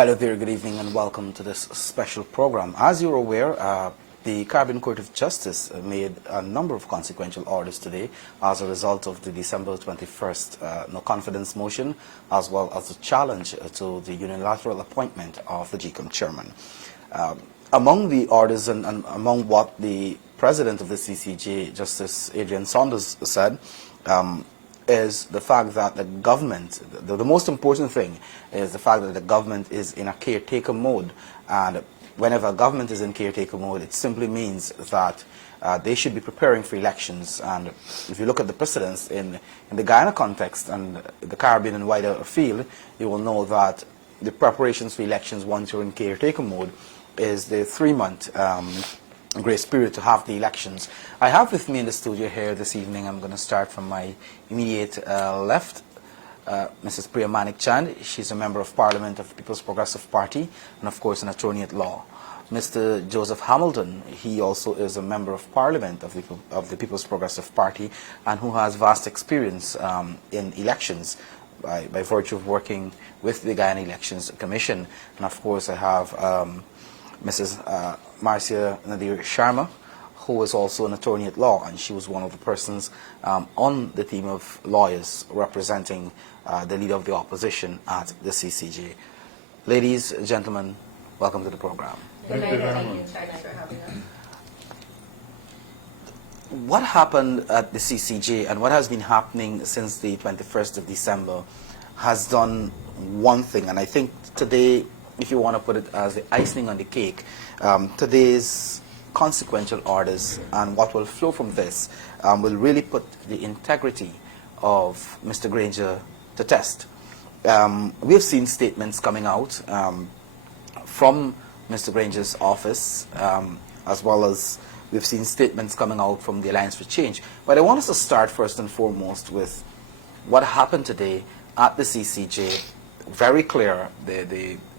Hello there, good evening, and welcome to this special program. As you're aware, the Caribbean Court of Justice made a number of consequential orders today as a result of the December 21st no confidence motion, as well as the challenge to the unilateral appointment of the GCOM chairman. Among the orders and among what the president of the CCJ, Justice Adrian Saunders, said, is the fact that the government, the most important thing is the fact that the government is in a caretaker mode. And whenever a government is in caretaker mode, it simply means that they should be preparing for elections. And if you look at the precedents in the Guyana context and the Caribbean and wider field, you will know that the preparations for elections once you're in caretaker mode is the 3-month grace period to have the elections. I have with me in the studio here this evening, I'm going to start from my immediate left, Mrs. Priya Manik Chand. She's a member of Parliament of the People's Progressive Party and, of course, an attorney at law. Mr. Joseph Hamilton, he also is a member of Parliament of the People's Progressive Party and who has vast experience in elections by virtue of working with the Guyana Elections Commission. And, of course, I have Mrs. Marcia Nadir Sharma, who is also an attorney at law, and she was one of the persons on the team of lawyers representing the leader of the opposition at the CCJ. Ladies, gentlemen, welcome to the program. Good night. Thank you. Thanks for having us. What happened at the CCJ and what has been happening since the 21st of December has done one thing, and I think today, if you want to put it as the icing on the cake, today's consequential orders and what will flow from this will really put the integrity of Mr. Granger to test. We have seen statements coming out from Mr. Granger's office, as well as we've seen statements coming out from the Alliance for Change. But I want us to start first and foremost with what happened today at the CCJ. Very clear,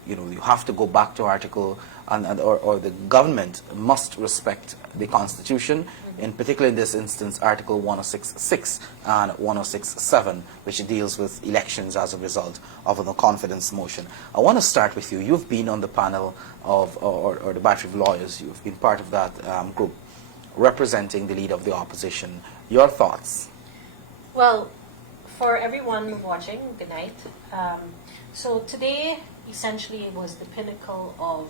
you have to go back to article, or the government must respect the Constitution, in particular in this instance, Article 106.6 and 106.7, which deals with elections as a result of a no-confidence motion. I want to start with you. You've been on the panel of, or the battery of lawyers. You've been part of that group representing the leader of the opposition. Your thoughts? Well, for everyone watching, good night. So today, essentially, was the pinnacle of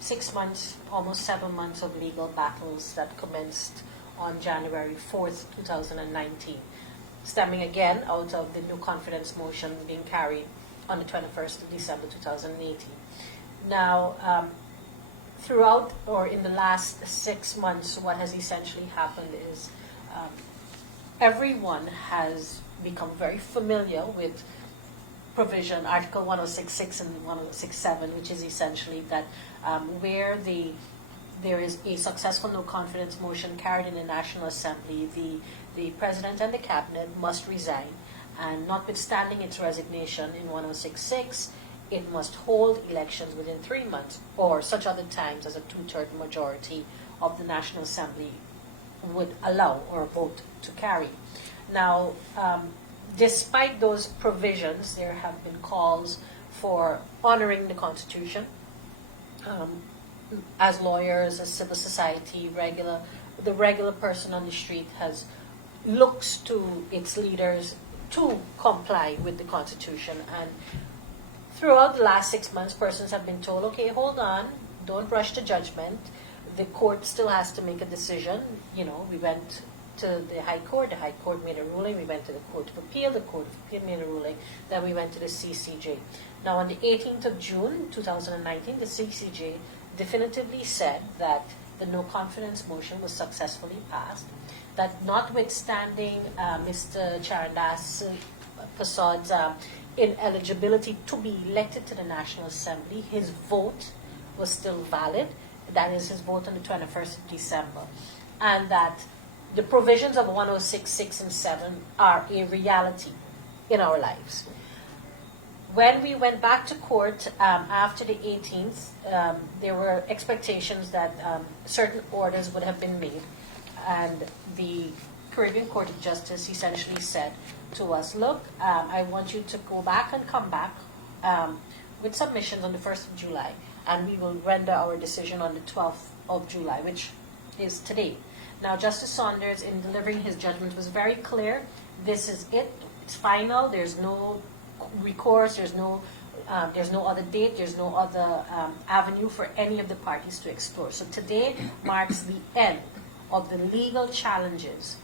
6 months, almost 7 months of legal battles that commenced on January 4th, 2019, stemming again out of the no confidence motion being carried on the 21st of December 2018. Now, throughout or in the last 6 months, what has essentially happened is everyone has become very familiar with provision, Article 106.6 and 106.7, which is essentially that where there is a successful no confidence motion carried in the National Assembly, the President and the Cabinet must resign, and notwithstanding its resignation in 106.6, it must hold elections within 3 months or such other times as a 2/3 majority of the National Assembly would allow or vote to carry. Now, despite those provisions, there have been calls for honoring the Constitution. As lawyers, as civil society, the regular person on the street looks to its leaders to comply with the Constitution. And throughout the last 6 months, persons have been told, okay, hold on, don't rush to judgment. The court still has to make a decision. We went to the High Court made a ruling, we went to the Court of Appeal, the Court of Appeal made a ruling, then we went to the CCJ. Now on the 18th of June 2019, the CCJ definitively said that the no confidence motion was successfully passed, that notwithstanding Mr. Charandas Prasad's ineligibility to be elected to the National Assembly, his vote was still valid, that is his vote on the 21st of December, and that the provisions of 106.6 and 7 are a reality in our lives. When we went back to court after the 18th, there were expectations that certain orders would have been made, and the Caribbean Court of Justice essentially said to us, look, I want you to go back and come back with submissions on the 1st of July, and we will render our decision on the 12th of July, which is today. Now, Justice Saunders, in delivering his judgment, was very clear. This is it. It's final. There's no recourse. There's no other date. There's no other avenue for any of the parties to explore. So today marks the end of the legal challenges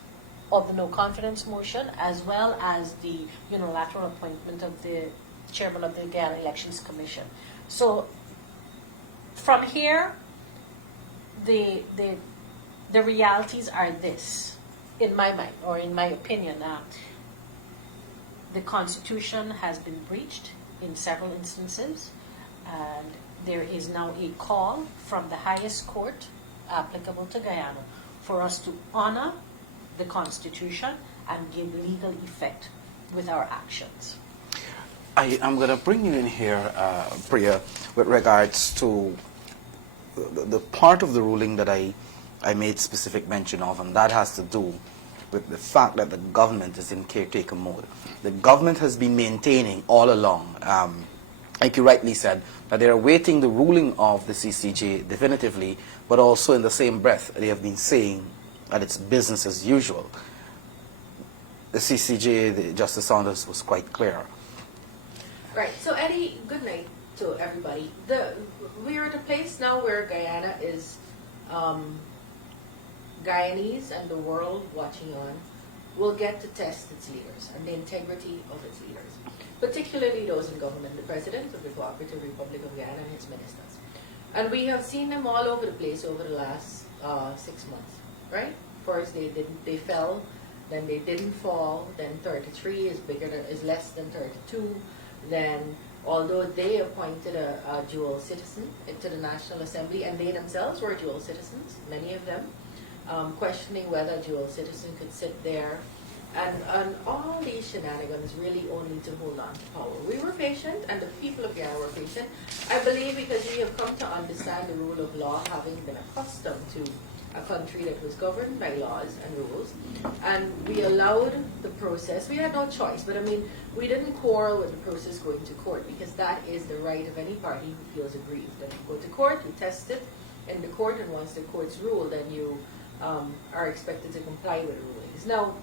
of the no confidence motion, as well as the unilateral appointment of the chairman of the Guyana Elections Commission. So from here, the realities are this, in my mind, or in my opinion. The Constitution has been breached in several instances, and there is now a call from the highest court applicable to Guyana for us to honor the Constitution and give legal effect with our actions. I'm going to bring you in here, Priya, with regards to the part of the ruling that I made specific mention of, and that has to do with the fact that the government is in caretaker mode. The government has been maintaining all along, like you rightly said, that they are awaiting the ruling of the CCJ definitively, but also in the same breath, they have been saying that it's business as usual. The CCJ, the Justice Saunders, was quite clear. Right. So, Eddie, good night to everybody. We are at a place now where Guyana is, Guyanese and the world watching on will get to test its leaders and the integrity of its leaders, particularly those in government, the President of the Cooperative Republic of Guyana and his ministers. And we have seen them all over the place over the last 6 months, right? First they fell, then they didn't fall, then 33 is less than 32, then although they appointed a dual citizen to the National Assembly, and they themselves were dual citizens, many of them, questioning whether a dual citizen could sit there, and all these shenanigans really only to hold on to power. We were patient, and the people of Guyana were patient, I believe, because we have come to understand the rule of law, having been accustomed to a country that was governed by laws and rules, and we allowed the process. We had no choice, but I mean, we didn't quarrel with the process going to court, because that is the right of any party who feels aggrieved. That you go to court, you test it in the court, and once the court's ruled, then you are expected to comply with the rulings. Now,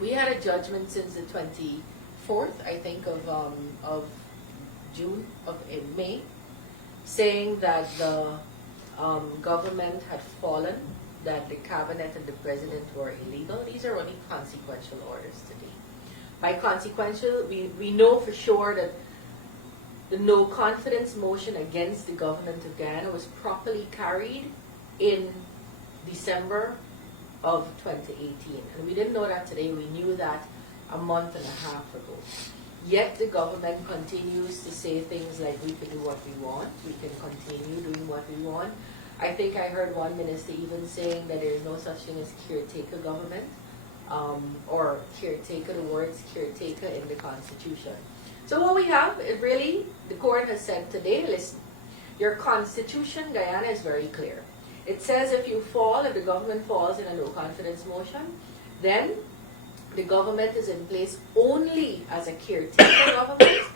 we had a judgment since the 24th, I think, of June, in May, saying that the government had fallen, that the cabinet and the president were illegal. These are only consequential orders today. By consequential, we know for sure that the no confidence motion against the government of Guyana was properly carried in December of 2018. And we didn't know that today. We knew that a month and a half ago. Yet the government continues to say things like, we can do what we want, we can continue doing what we want. I think I heard one minister even saying that there is no such thing as caretaker government, or caretaker, the words caretaker in the Constitution. So what we have is really, the court has said today, listen, your Constitution, Guyana, is very clear. It says if you fall, if the government falls in a no confidence motion, then the government is in place only as a caretaker government,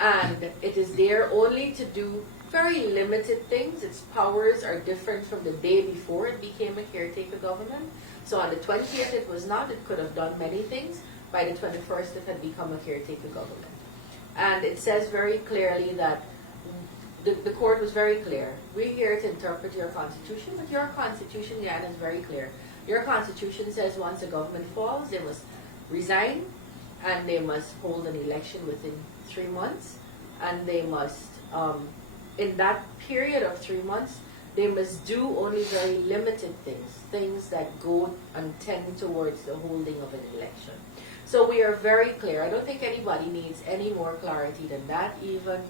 and it is there only to do very limited things. Its powers are different from the day before it became a caretaker government. So on the 20th it was not. It could have done many things. By the 21st it had become a caretaker government. And it says very clearly that the court was very clear. We're here to interpret your Constitution, but your Constitution, Guyana, is very clear. Your Constitution says once a government falls, they must resign, and they must hold an election within 3 months, and they must, in that period of 3 months, they must do only very limited things that go and tend towards the holding of an election. So we are very clear. I don't think anybody needs any more clarity than that. Even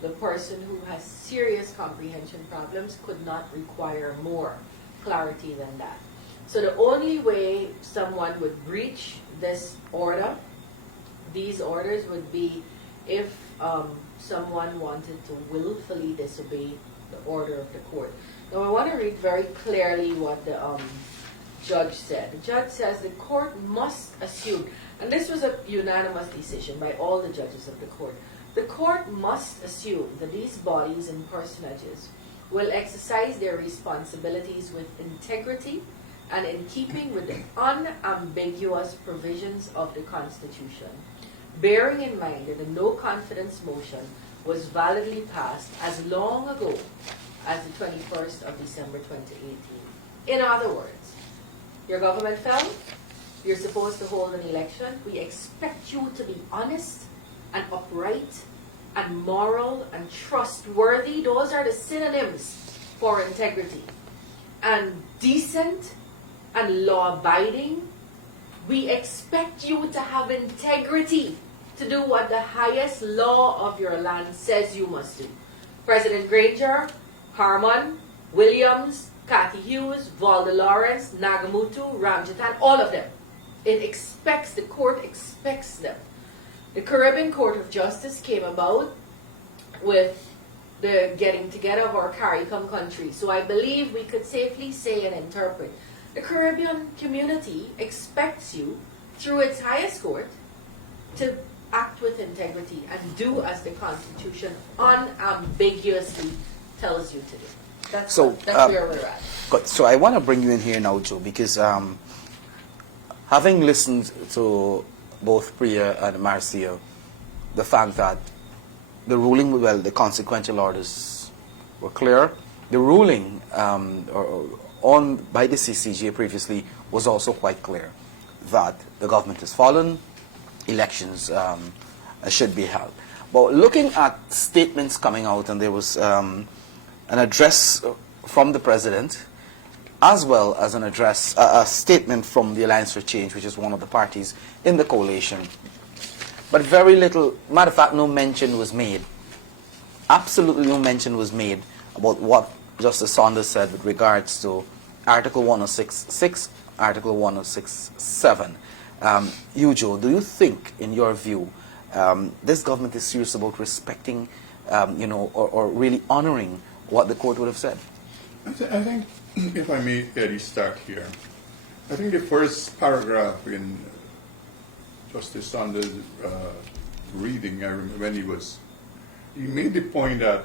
the person who has serious comprehension problems could not require more clarity than that. So the only way someone would breach this order, these orders, would be if someone wanted to willfully disobey the order of the court. Now I want to read very clearly what the judge said. The judge says the court must assume, and this was a unanimous decision by all the judges of the court, The court must assume that these bodies and personages will exercise their responsibilities with integrity and in keeping with the unambiguous provisions of the Constitution, bearing in mind that the no confidence motion was validly passed as long ago as the 21st of December 2018. In other words, your government fell, you're supposed to hold an election, we expect you to be honest and upright and moral and trustworthy. Those are the synonyms for integrity. And decent and law-abiding. We expect you to have integrity to do what the highest law of your land says you must do. President Granger, Harmon, Williams, Cathy Hughes, Valda Lawrence, Nagamutu, Ramjatan, all of them. The court expects them. The Caribbean Court of Justice came about with the getting together of our CARICOM countries. So I believe we could safely say and interpret the Caribbean community expects you, through its highest court, to act with integrity and do as the Constitution unambiguously tells you to do. That's where we're at. Good. So I want to bring you in here now, Joe, because having listened to both Priya and Marcia, the fact that the ruling, well, the consequential orders were clear. The ruling on by the CCJ previously was also quite clear that the government has fallen, elections should be held. But looking at statements coming out, and there was an address from the president, as well as an address, a statement from the Alliance for Change, which is one of the parties in the coalition. But very little, matter of fact, no mention was made. Absolutely no mention was made about what Justice Saunders said with regards to Article 106.6, Article 106.7. You, Joe, do you think, in your view, this government is serious about respecting, or really honoring what the court would have said? I think, if I may, Eddie, start here. I think the first paragraph in Justice Saunders' reading, I remember when he made the point that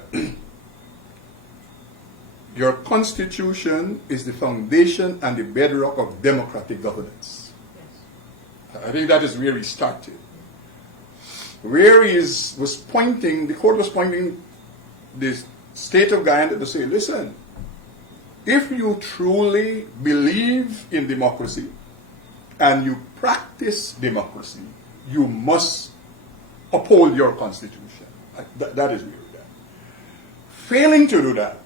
your Constitution is the foundation and the bedrock of democratic governance. Yes. I think that is where he started. Where he was pointing, the court was pointing the state of Guyana to say, listen, if you truly believe in democracy and you practice democracy, you must uphold your Constitution. That is where we're at. Failing to do that,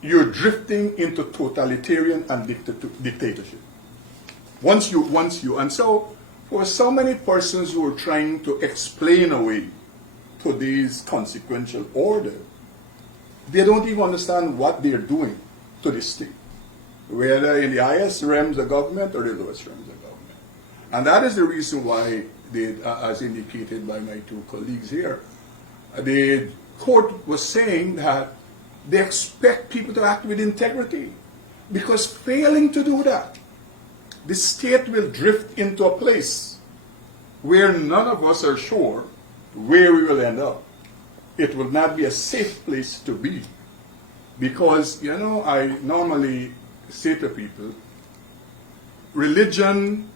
you're drifting into totalitarian and dictatorship. And so for so many persons who are trying to explain away today's consequential order, they don't even understand what they're doing to the state, whether in the highest realms of government or the lowest realms of government. And that is the reason why, as indicated by my two colleagues here, the court was saying that they expect people to act with integrity, because failing to do that, the state will drift into a place where none of us are sure where we will end up. It will not be a safe place to be. Because, I normally say to people, religion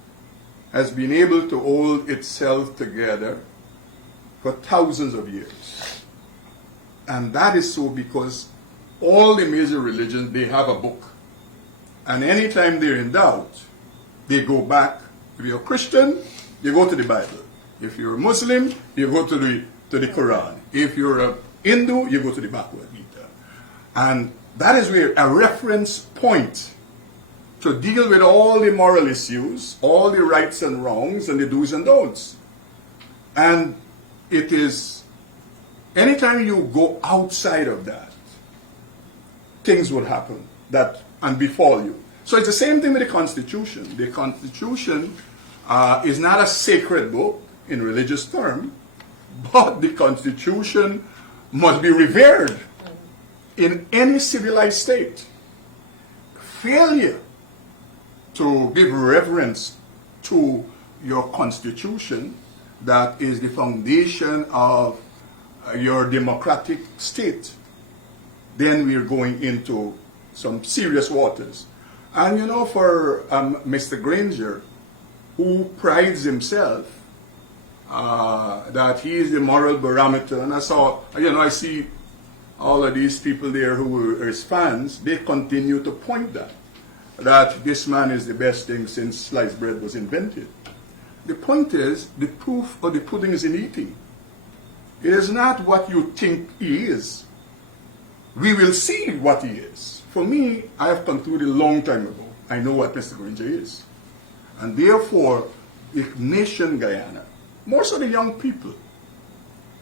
has been able to hold itself together for thousands of years. And that is so because all the major religions, they have a book. And anytime they're in doubt, they go back. If you're a Christian, you go to the Bible. If you're a Muslim, you go to the Quran. If you're a Hindu, you go to the Bhagavad Gita. And that is where a reference point to deal with all the moral issues, all the rights and wrongs, and the do's and don'ts. And it is, anytime you go outside of that, things will happen and befall you. So it's the same thing with the Constitution. The Constitution is not a sacred book in religious term, but the Constitution must be revered in any civilized state. Failure to give reverence to your Constitution, that is the foundation of your democratic state, then we're going into some serious waters. And you know, for Mr. Granger, who prides himself that he is the moral barometer, and I see all of these people there who are his fans, they continue to point that this man is the best thing since sliced bread was invented. The point is, the proof of the pudding is in eating. It is not what you think he is. We will see what he is. For me, I have concluded a long time ago, I know what Mr. Granger is. And therefore, the nation Guyana, more so the young people,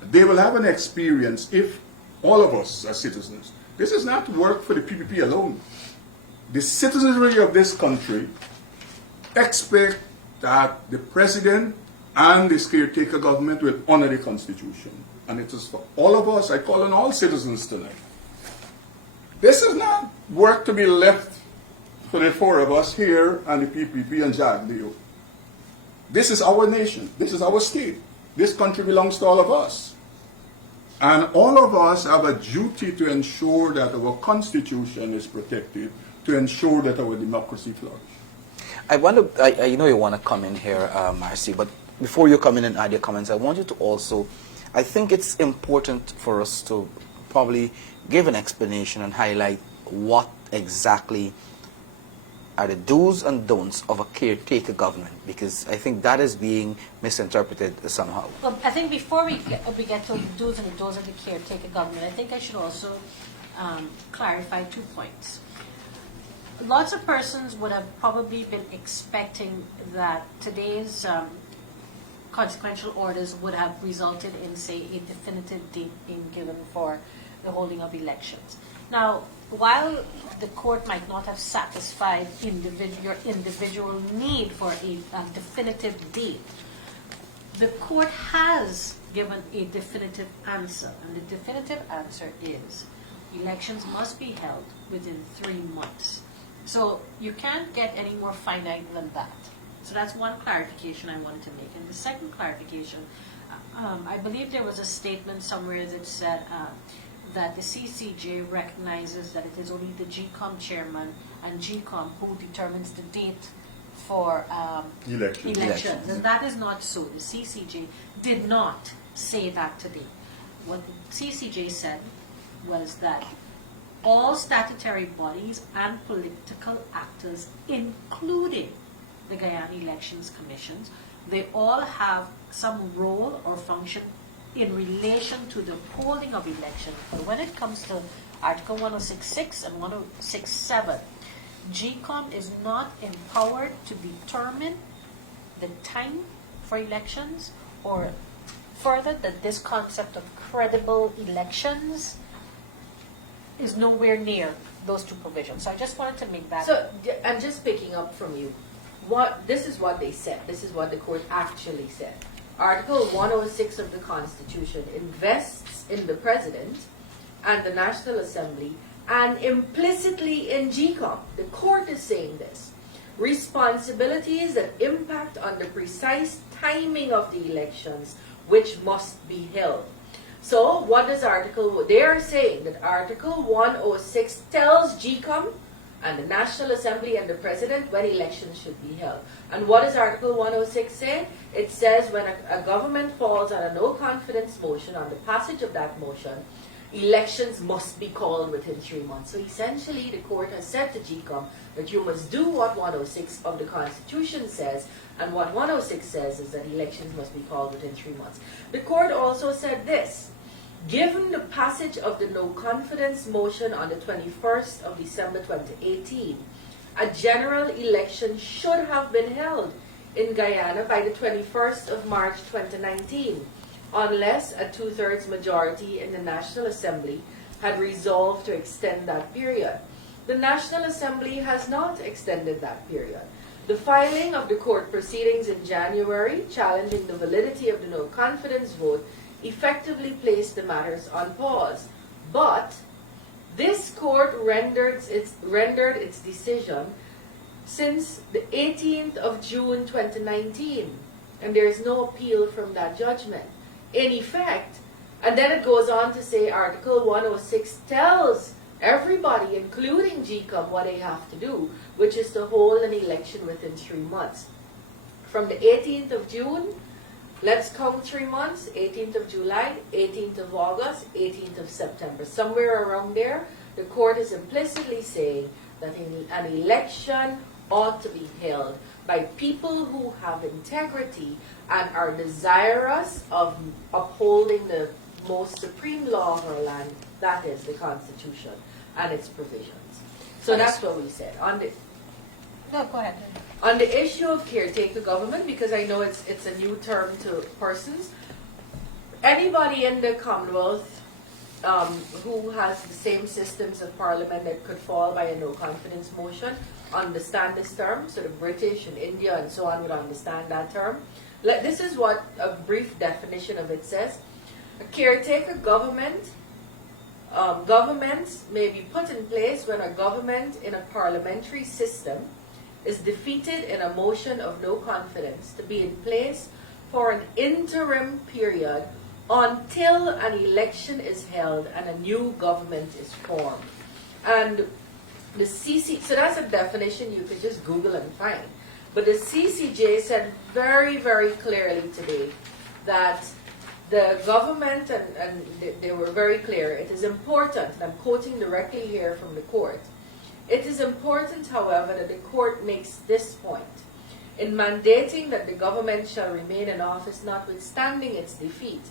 they will have an experience if all of us as citizens, this is not work for the PPP alone. The citizenry of this country expect that the president and this caretaker government will honor the Constitution. And it is for all of us, I call on all citizens tonight. This is not work to be left for the four of us here and the PPP and JAG. This is our nation. This is our state. This country belongs to all of us. And all of us have a duty to ensure that our Constitution is protected, to ensure that our democracy flourishes. I know you want to come in here, Marcy, but before you come in and add your comments, I want you to also, I think it's important for us to probably give an explanation and highlight what exactly are the do's and don'ts of a caretaker government, because I think that is being misinterpreted somehow. Well, I think before we get to the do's and the don'ts of the caretaker government, I think I should also clarify 2 points. Lots of persons would have probably been expecting that today's consequential orders would have resulted in, say, a definitive date being given for the holding of elections. Now, while the court might not have satisfied your individual need for a definitive date, the court has given a definitive answer, and the definitive answer is elections must be held within 3 months. So you can't get any more finite than that. So that's one clarification I wanted to make. And the second clarification, I believe there was a statement somewhere that said that the CCJ recognizes that it is only the GCOM chairman and GCOM who determines the date for elections. And that is not so. The CCJ did not say that today. What the CCJ said was that all statutory bodies and political actors, including the Guyana Elections Commissions, they all have some role or function in relation to the holding of elections. But when it comes to Article 106.6 and 106.7, GCOM is not empowered to determine the time for elections, or further, that this concept of credible elections is nowhere near those two provisions. So I just wanted to make that. So I'm just picking up from you. This is what they said. This is what the court actually said. Article 106 of the Constitution invests in the President and the National Assembly and implicitly in GCOM. The court is saying this. Responsibilities that impact on the precise timing of the elections which must be held. So what does they are saying that Article 106 tells GCOM and the National Assembly and the President when elections should be held. And what does Article 106 say? It says when a government falls on a no-confidence motion, on the passage of that motion, elections must be called within 3 months. So essentially, the court has said to GCOM that you must do what 106 of the Constitution says, and what 106 says is that elections must be called within 3 months. The court also said this: given the passage of the no-confidence motion on the 21st of December 2018, a general election should have been held in Guyana by the 21st of March 2019, unless a 2/3 majority in the National Assembly had resolved to extend that period. The National Assembly has not extended that period. The filing of the court proceedings in January, challenging the validity of the no-confidence vote, effectively placed the matters on pause. But this court rendered its decision since the 18th of June 2019, and there is no appeal from that judgment. In effect, And then it goes on to say Article 106 tells everybody, including GCOM, what they have to do, which is to hold an election within 3 months. From the 18th of June, let's count 3 months, 18th of July, 18th of August, 18th of September. Somewhere around there, the court is implicitly saying that an election ought to be held by people who have integrity and are desirous of upholding the most supreme law of our land, that is the Constitution and its provisions. So that's what we said. No, go ahead. On the issue of caretaker government, because I know it's a new term to persons, anybody in the Commonwealth who has the same systems of parliament that could fall by a no confidence motion understand this term. So the British and India and so on would understand that term. This is what a brief definition of it says. A caretaker government, governments may be put in place when a government in a parliamentary system is defeated in a motion of no confidence to be in place for an interim period until an election is held and a new government is formed. And the so that's a definition you could just Google and find. But the CCJ said very, very clearly today that the government, and they were very clear, it is important, and I'm quoting directly here from the court, it is important, however, that the court makes this point. In mandating that the government shall remain in office notwithstanding its defeat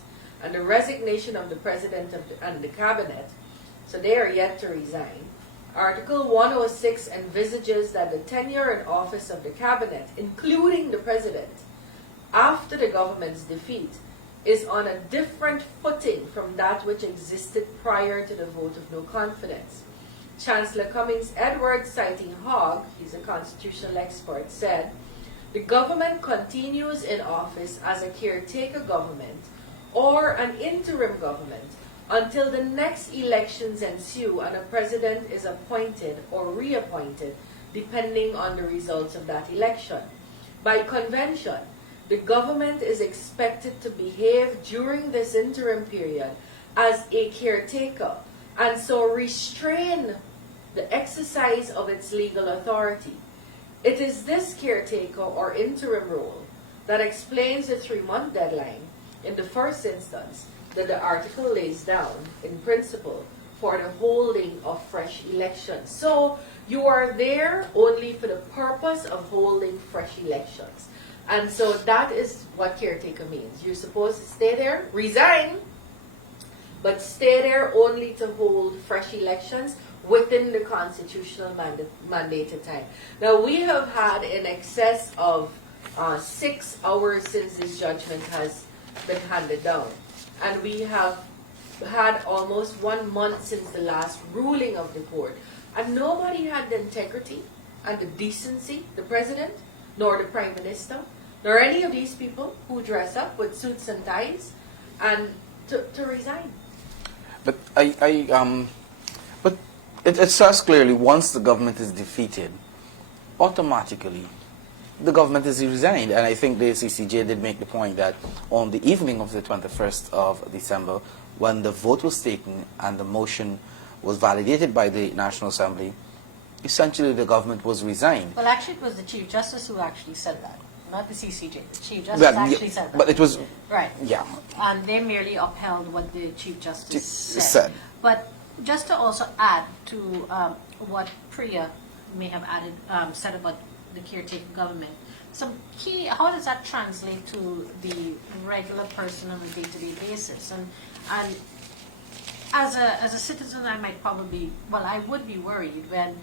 and the resignation of the President and the Cabinet, so they are yet to resign, Article 106 envisages that the tenure in office of the Cabinet, including the President, after the government's defeat, is on a different footing from that which existed prior to the vote of no confidence. Chancellor Cummings Edwards, citing Hogg, he's a constitutional expert, said, the government continues in office as a caretaker government or an interim government until the next elections ensue and a president is appointed or reappointed depending on the results of that election. By convention, the government is expected to behave during this interim period as a caretaker and so restrain the exercise of its legal authority. It is this caretaker or interim role that explains the 3-month deadline in the first instance that the article lays down in principle for the holding of fresh elections. So you are there only for the purpose of holding fresh elections. And so that is what caretaker means. You're supposed to stay there, resign, but stay there only to hold fresh elections within the constitutional mandated time. Now, we have had in excess of 6 hours since this judgment has been handed down. And we have had almost 1 month since the last ruling of the court. And nobody had the integrity and the decency, the president, nor the prime minister, nor any of these people who dress up with suits and ties and to resign. But but it says clearly once the government is defeated, automatically the government is resigned. And I think the CCJ did make the point that on the evening of the 21st of December, when the vote was taken and the motion was validated by the National Assembly, essentially the government was resigned. Well, actually, it was the Chief Justice who actually said that, not the CCJ. The Chief Justice actually said that. But it was... Right. Yeah. And they merely upheld what the Chief Justice said. But just to also add to what Priya may have added, said about the caretaker government, some key, how does that translate to the regular person on a day-to-day basis? And as a citizen, I might probably, well, I would be worried when,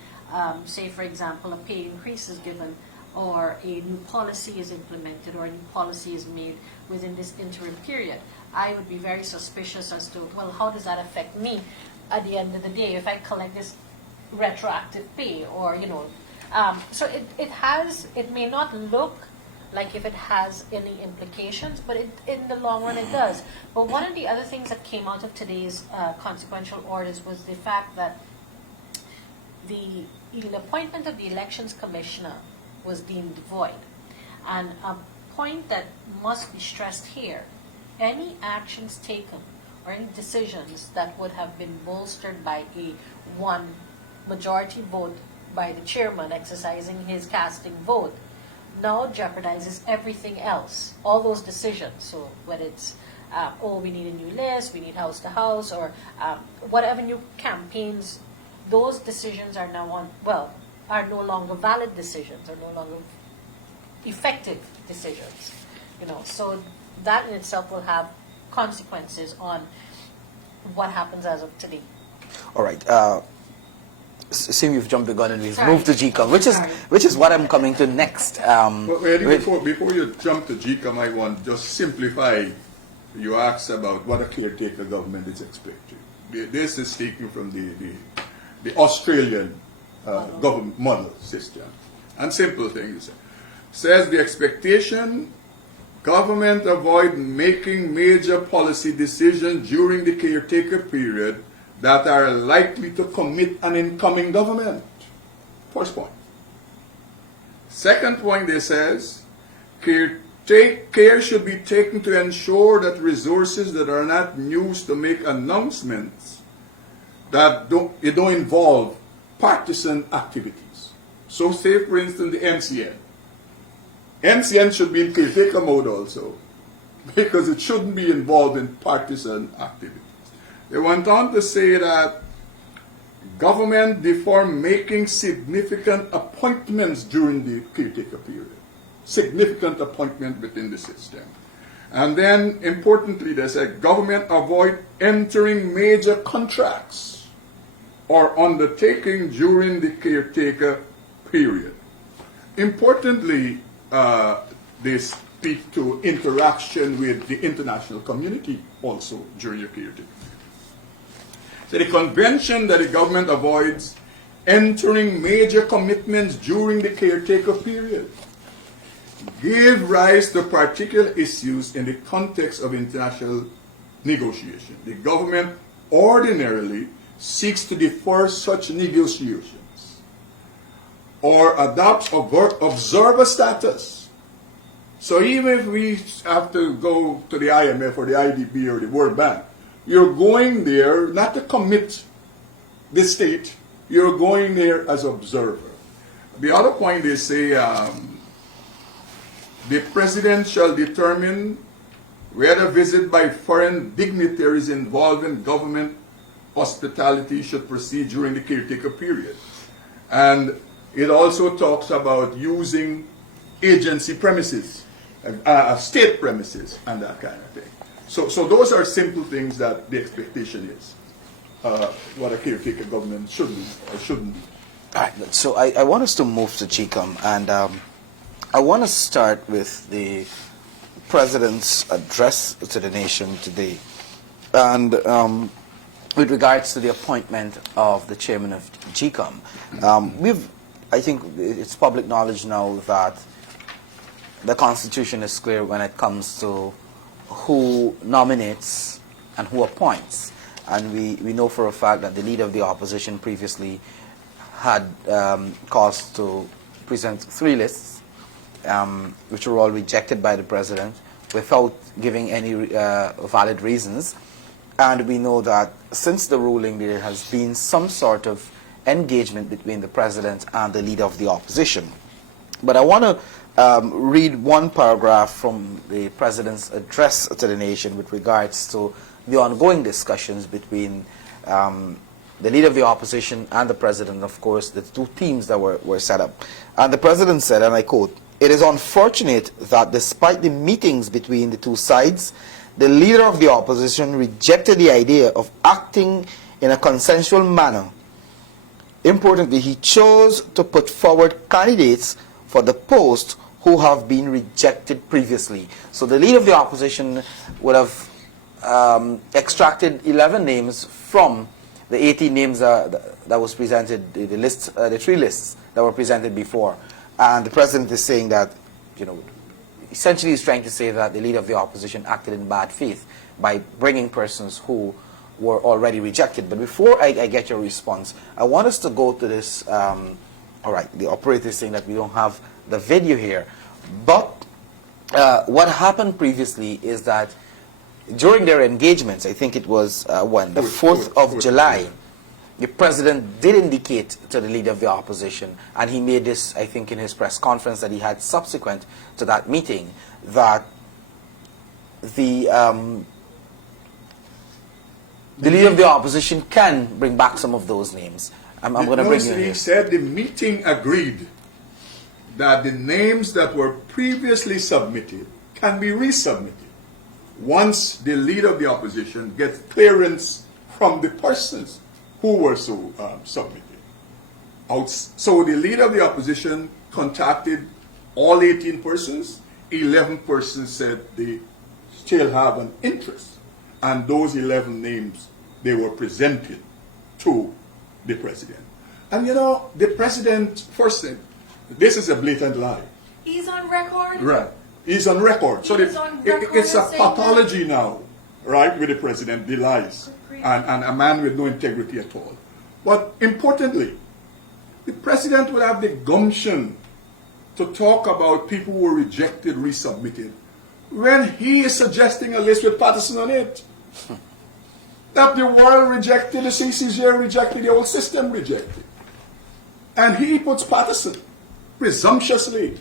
say, for example, a pay increase is given or a new policy is implemented or a new policy is made within this interim period. I would be very suspicious as to, well, how does that affect me at the end of the day if I collect this retroactive pay or, you know. So it may not look like if it has any implications, but in the long run it does. But one of the other things that came out of today's consequential orders was the fact that the appointment of the Elections Commissioner was deemed void. And a point that must be stressed here, any actions taken or any decisions that would have been bolstered by a one majority vote by the chairman exercising his casting vote now jeopardizes everything else, all those decisions. So whether it's, oh, we need a new list, we need house to house, or whatever new campaigns, those decisions are now are no longer valid decisions, are no longer effective decisions. So that in itself will have consequences on what happens as of today. All right. Seeing you've jumped the gun and we've Sorry. moved to GCOM, which is what I'm coming to next. But Eddie, before you jump to GCOM, I want to just simplify. You asked about what a caretaker government is expecting. This is taken from the Australian government model system. And simple things. Says the expectation, government avoid making major policy decisions during the caretaker period that are likely to commit an incoming government. First point. Second point, they says, care should be taken to ensure that resources that are not used to make announcements that don't involve partisan activities. So say, for instance, the NCN. NCN should be in caretaker mode also, because it shouldn't be involved in partisan activities. They went on to say that government before making significant appointments during the caretaker period. Significant appointment within the system. And then, importantly, they said government avoid entering major contracts or undertaking during the caretaker period. Importantly, they speak to interaction with the international community also during your caretaker. So the convention that the government avoids entering major commitments during the caretaker period gave rise to particular issues in the context of international negotiation. The government ordinarily seeks to defer such negotiations or adopt observer status. So even if we have to go to the IMF or the IDB or the World Bank, you're going there not to commit the state, you're going there as observer. The other point they say, the president shall determine whether visit by foreign dignitaries involved in government hospitality should proceed during the caretaker period. And it also talks about using agency premises, state premises, and that kind of thing. So those are simple things that the expectation is, what a caretaker government should be or shouldn't be. All right, so I want us to move to GCOM, and I want to start with the President's address to the nation today. And with regards to the appointment of the chairman of GCOM, I think it's public knowledge now that the Constitution is clear when it comes to who nominates and who appoints. And we know for a fact that the leader of the opposition previously had cause to present 3 lists, which were all rejected by the president without giving any valid reasons. And we know that since the ruling, there has been some sort of engagement between the president and the leader of the opposition. But I want to read one paragraph from the president's address to the nation with regards to the ongoing discussions between the leader of the opposition and the president, of course, the 2 teams that were set up. And the president said, and I quote, "It is unfortunate that despite the meetings between the 2 sides, the leader of the opposition rejected the idea of acting in a consensual manner. Importantly, he chose to put forward candidates for the post who have been rejected previously." So the leader of the opposition would have extracted 11 names from the 18 names that was presented, the 3 lists that were presented before. And the president is saying that, essentially he's trying to say that the leader of the opposition acted in bad faith by bringing persons who were already rejected. But before I get your response, I want us to go to this. All right, the operator is saying that we don't have the video here. But what happened previously is that during their engagements, I think it was when the 4th of July, the president did indicate to the leader of the opposition, and he made this, I think, in his press conference that he had subsequent to that meeting, that the leader of the opposition can bring back some of those names. I'm going to bring you in He here. said the meeting agreed that the names that were previously submitted can be resubmitted once the leader of the opposition gets clearance from the persons who were so submitted. So the leader of the opposition contacted all 18 persons. 11 persons said they still have an interest, and those 11 names, they were presented to the president. And you know, the president, first thing, this is a blatant lie. He's on record. Right. He's on record. So He's on record it's a as saying pathology now, right, with the president, the lies, and a man with no integrity at all. But importantly, the president will have the gumption to talk about people who were rejected, resubmitted, when he is suggesting a list with Patterson on it. That the world rejected, the CCJ rejected, the whole system rejected. And he puts Patterson presumptuously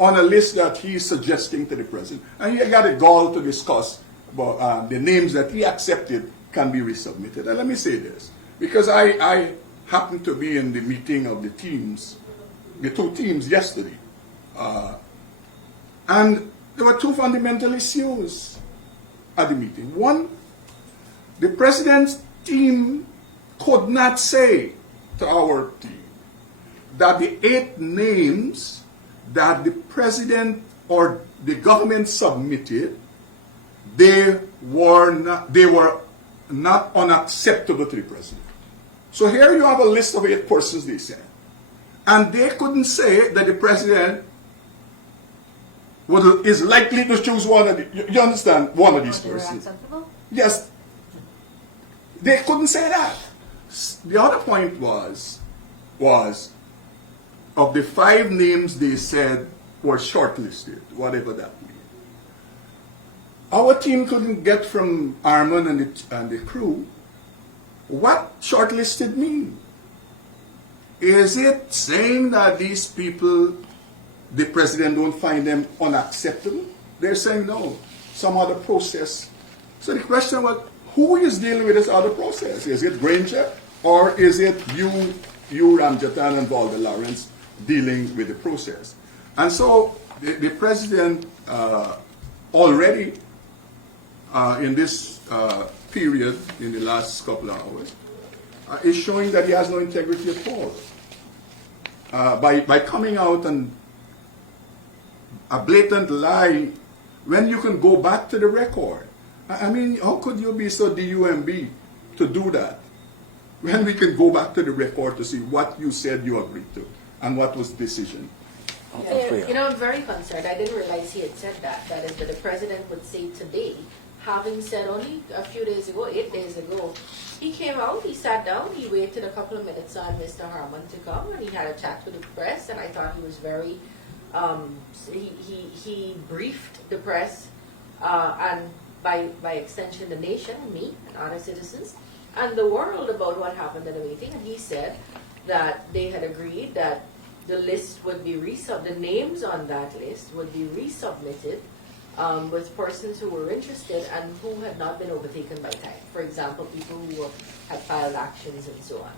on a list that he is suggesting to the president. And he got a gall to discuss about the names that he accepted can be resubmitted. And let me say this, because I happened to be in the meeting of the teams, the two teams yesterday. And there were two fundamental issues at the meeting. One, the president's team could not say to our team that the 8 names that the president or the government submitted, they were not unacceptable to the president. So here you have a list of 8 persons, they said. And they couldn't say that the president is likely to choose one of the, you understand, one of these persons. Yes. They couldn't say that. The other point was of the 5 names they said were shortlisted, whatever that means. Our team couldn't get from Armand and the crew what shortlisted mean. Is it saying that these people, the president don't find them unacceptable? They're saying no, some other process. So the question was, who is dealing with this other process? Is it Granger, or is it you Ramjatan and Valder Lawrence, dealing with the process? And so the president already in this period, in the last couple of hours, is showing that he has no integrity at all. By coming out and a blatant lie when you can go back to the record. I mean, how could you be so DUMB to do that when we can go back to the record to see what you said you agreed to and what was the decision? You know, I'm very concerned. I didn't realize he had said that. That is, that the president would say today, having said only a few days ago, 8 days ago, he came out, he sat down, he waited a couple of minutes on Mr. Harmon to come, and he had a chat with the press, and I thought he was very, he briefed the press, and by extension the nation, and me, and other citizens, and the world about what happened in the meeting, and he said that they had agreed that the list would be the names on that list would be resubmitted with persons who were interested and who had not been overtaken by time. For example, people who had filed actions and so on.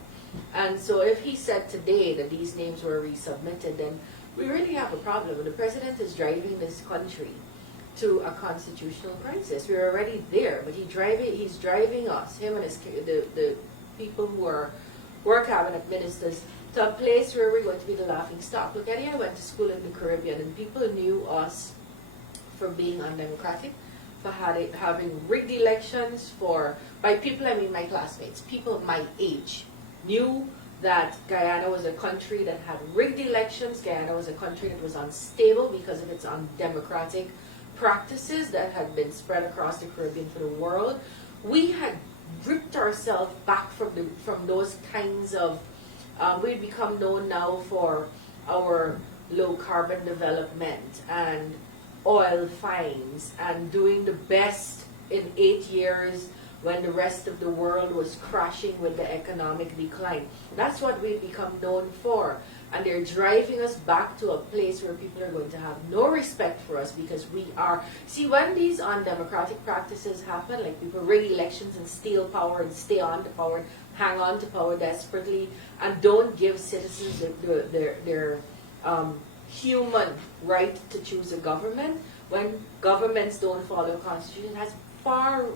And so if he said today that these names were resubmitted, then we really have a problem. The president is driving this country to a constitutional crisis. We're already there, but he's driving us, him and the people who are cabinet ministers, to a place where we're going to be the laughing stock. Look, Eddie, I went to school in the Caribbean, and people knew us for being undemocratic, for having rigged elections, by people I mean my classmates, people my age, knew that Guyana was a country that had rigged elections. Guyana was a country that was unstable because of its undemocratic practices that had been spread across the Caribbean for the world. We had ripped ourselves back from those kinds of, we'd become known now for our low carbon development and oil finds and doing the best in 8 years when the rest of the world was crashing with the economic decline. That's what we've become known for. And they're driving us back to a place where people are going to have no respect for us because we are. See, when these undemocratic practices happen, like people rig elections and steal power and stay on to power, hang on to power desperately, and don't give citizens their human right to choose a government, when governments don't follow the Constitution, it has far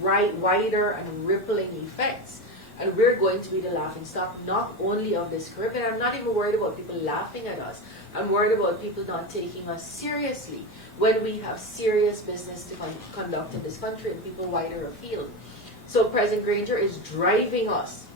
wider and rippling effects. And we're going to be the laughing stock, not only of this Caribbean. I'm not even worried about people laughing at us. I'm worried about people not taking us seriously when we have serious business to conduct in this country and people wider afield. So President Granger is driving us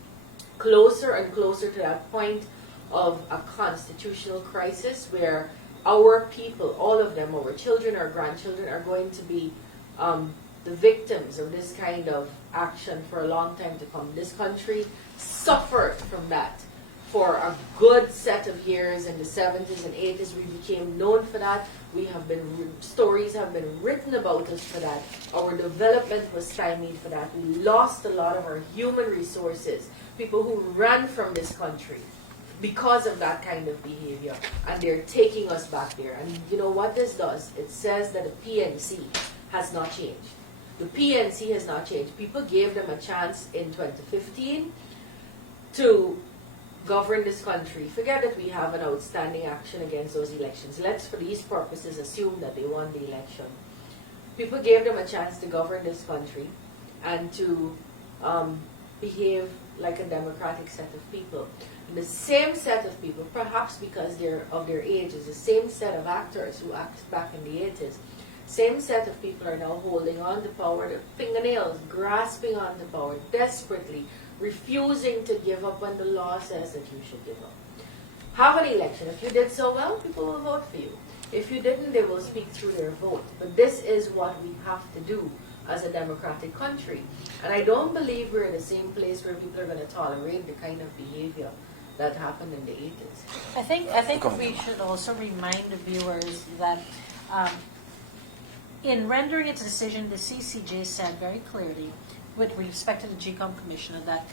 closer and closer to that point of a constitutional crisis where our people, all of them, our children, our grandchildren, are going to be the victims of this kind of action for a long time to come. This country suffered from that for a good set of years. In the 70s and 80s, we became known for that. We have been, stories have been written about us for that. Our development was stymied for that. We lost a lot of our human resources. People who ran from this country because of that kind of behavior, and they're taking us back there. And you know what this does? It says that the PNC has not changed. The PNC has not changed. People gave them a chance in 2015 to govern this country. Forget that we have an outstanding action against those elections. Let's, for these purposes, assume that they won the election. People gave them a chance to govern this country and to behave like a democratic set of people. And the same set of people, perhaps because they're of their age, is the same set of actors who acted back in the 80s. Same set of people are now holding on to power, their fingernails, grasping on to power, desperately, refusing to give up when the law says that you should give up. Have an election. If you did so well, people will vote for you. If you didn't, they will speak through their vote. But this is what we have to do as a democratic country. And I don't believe we're in the same place where people are going to tolerate the kind of behavior that happened in the 80s. I think we should also remind the viewers that in rendering its decision, the CCJ said very clearly, with respect to the GCOM Commissioner, that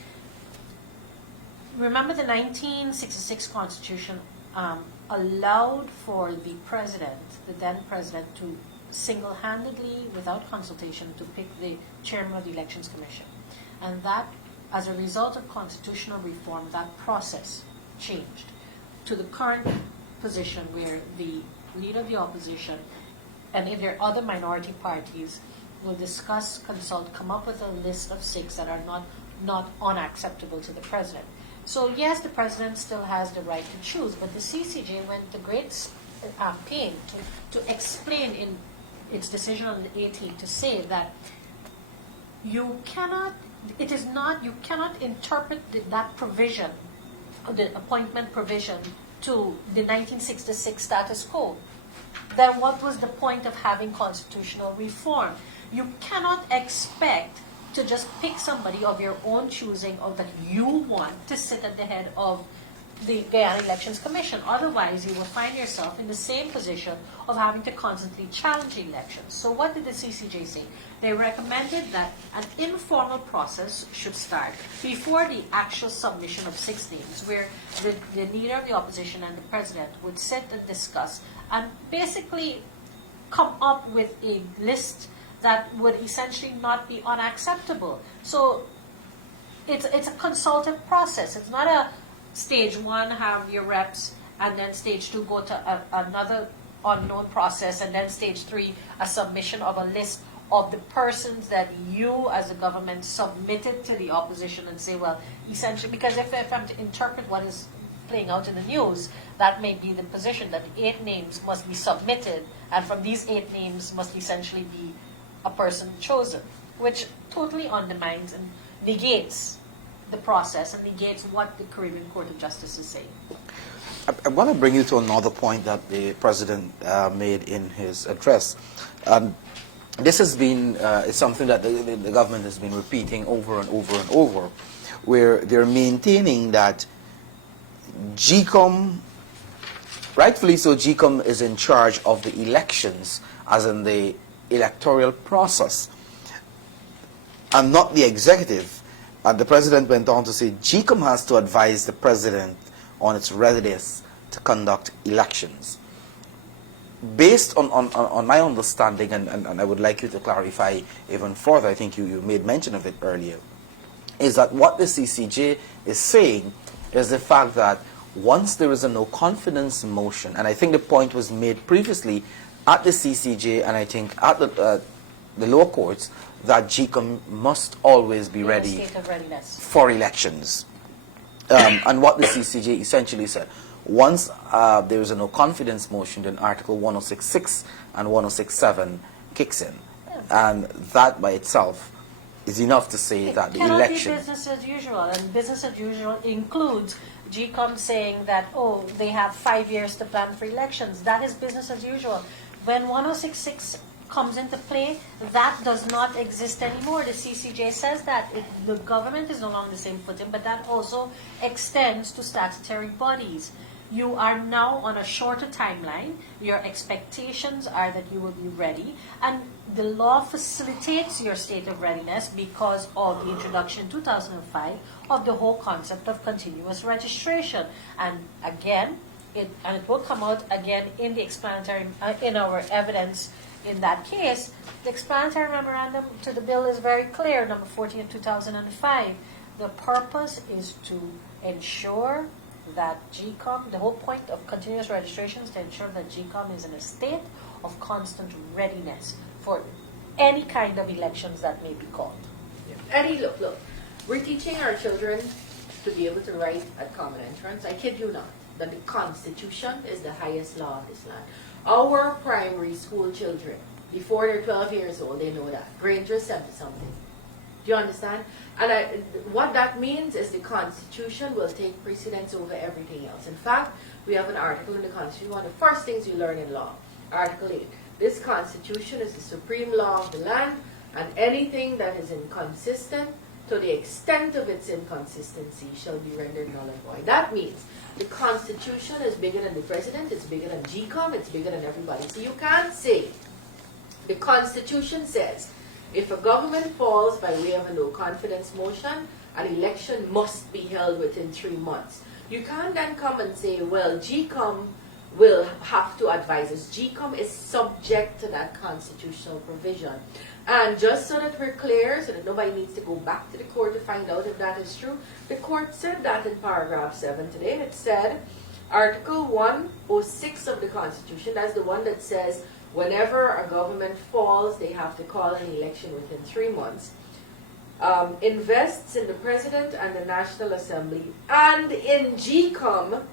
remember the 1966 Constitution allowed for the president, the then president, to single-handedly, without consultation, to pick the chairman of the Elections Commission. And that, as a result of constitutional reform, that process changed to the current position where the leader of the opposition, and if there are other minority parties, will discuss, consult, come up with a list of 6 that are not unacceptable to the president. So yes, the president still has the right to choose, but the CCJ went to great pain to explain in its decision on the 18th to say that you cannot interpret that provision, the appointment provision, to the 1966 status quo. Then what was the point of having constitutional reform? You cannot expect to just pick somebody of your own choosing or that you want to sit at the head of the Guyana Elections Commission. Otherwise, you will find yourself in the same position of having to constantly challenge elections. So what did the CCJ say? They recommended that an informal process should start before the actual submission of 6 names, where the leader of the opposition and the president would sit and discuss and basically come up with a list that would essentially not be unacceptable. So it's a consultative process. It's not a stage 1, have your reps, and then stage 2, go to another unknown process, and then stage 3, a submission of a list of the persons that you as a government submitted to the opposition and say, well, essentially, because if I'm to interpret what is playing out in the news, that may be the position that 8 names must be submitted, and from these 8 names must essentially be a person chosen, which totally undermines and negates the process and negates what the Caribbean Court of Justice is saying. I want to bring you to another point that the president made in his address. This has been it's something that the government has been repeating over and over and over, where they're maintaining that GCOM, rightfully so, GCOM is in charge of the elections, as in the electoral process. and not the executive. And the president went on to say GCOM has to advise the president on its readiness to conduct elections. Based on my understanding, and I would like you to clarify even further, I think you made mention of it earlier, is that what the CCJ is saying is the fact that once there is a no confidence motion, and I think the point was made previously at the CCJ and I think at the lower courts, that GCOM must always be ready In a state of readiness. for elections. And what the CCJ essentially said, once there is a no confidence motion, then Article 106.6 and 106.7 kicks in. And that by itself is enough to say that the cannot election... be business as usual, and business as usual includes GCOM saying that, oh, they have 5 years to plan for elections. That is business as usual. When 106.6 comes into play, that does not exist anymore. The CCJ says that the government is no longer the same footing, but that also extends to statutory bodies. You are now on a shorter timeline. Your expectations are that you will be ready, and the law facilitates your state of readiness because of the introduction in 2005 of the whole concept of continuous registration. And again, it will come out again in the explanatory, in our evidence in that case. The explanatory memorandum to the bill is very clear, number 14 of 2005. The purpose is to ensure that GCOM, the whole point of continuous registration is to ensure that GCOM is in a state of constant readiness for any kind of elections that may be called. Eddie, look, we're teaching our children to be able to write at common entrance. I kid you not, that the Constitution is the highest law of this land. Our primary school children, before they're 12 years old, they know that. Granger said something. Do you understand? And what that means is the Constitution will take precedence over everything else. In fact, we have an article in the Constitution, one of the first things you learn in law, Article 8. This Constitution is the supreme law of the land, and anything that is inconsistent, to the extent of its inconsistency, shall be rendered null and void. That means the Constitution is bigger than the president, it's bigger than GCOM, it's bigger than everybody. So you can't say, the Constitution says, if a government falls by way of a no confidence motion, an election must be held within 3 months. You can't then come and say, well, GCOM will have to advise us. GCOM is subject to that constitutional provision. And just so that we're clear, so that nobody needs to go back to the court to find out if that is true, the court said that in paragraph 7 today. It said, Article 106 of the Constitution, that's the one that says, whenever a government falls, they have to call an election within 3 months, invests in the President and the National Assembly and in GCOM